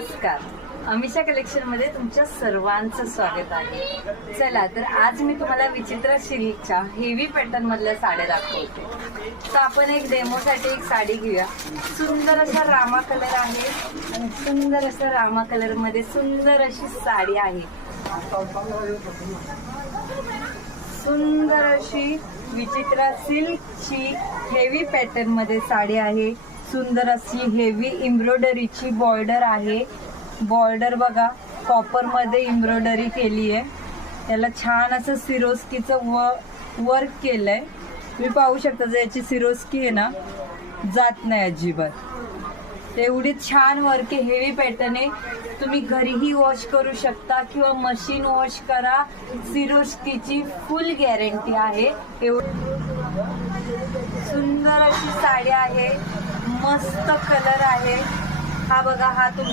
नमस्कार, अमिषा कलेक्शन मध्ये तुमच्या सर्वांचं स्वागत आहे। चला तर आज मी तुम्हाला विचित्र सिल्कच्या हेवी पॅटर्न मधल्या साड्या दाखवते। तर आपण एक डेमो साठी एक साडी घेऊया। सुंदर असा रामा कलर आहे आणि सुंदर असा रामा कलर मध्ये सुंदर अशी साडी आहे। सुंदर अशी विचित्र सिल्कची हेवी पॅटर्न मध्ये साडी आहे। सुंदर अशी हेवी एम्ब्रॉयडरीची बॉर्डर आहे। बॉर्डर बघा, कॉपर मध्ये एम्ब्रॉयडरी केली आहे। याला छान असं सिरोस्कीचं वर्क केलंय। तुम्ही पाहू शकता, याची सिरोस्की आहे ना, जात नाही अजिबात। एवढी छान वर्क आहे, हेवी पॅटर्न आहे। तुम्ही घरीही वॉश करू शकता किंवा मशीन वॉश करा, सिरोस्कीची फुल गॅरंटी आहे। एवढी सुंदर अशी साडी आहे, मस्त कलर आहे। हा बघा, हा तुमचा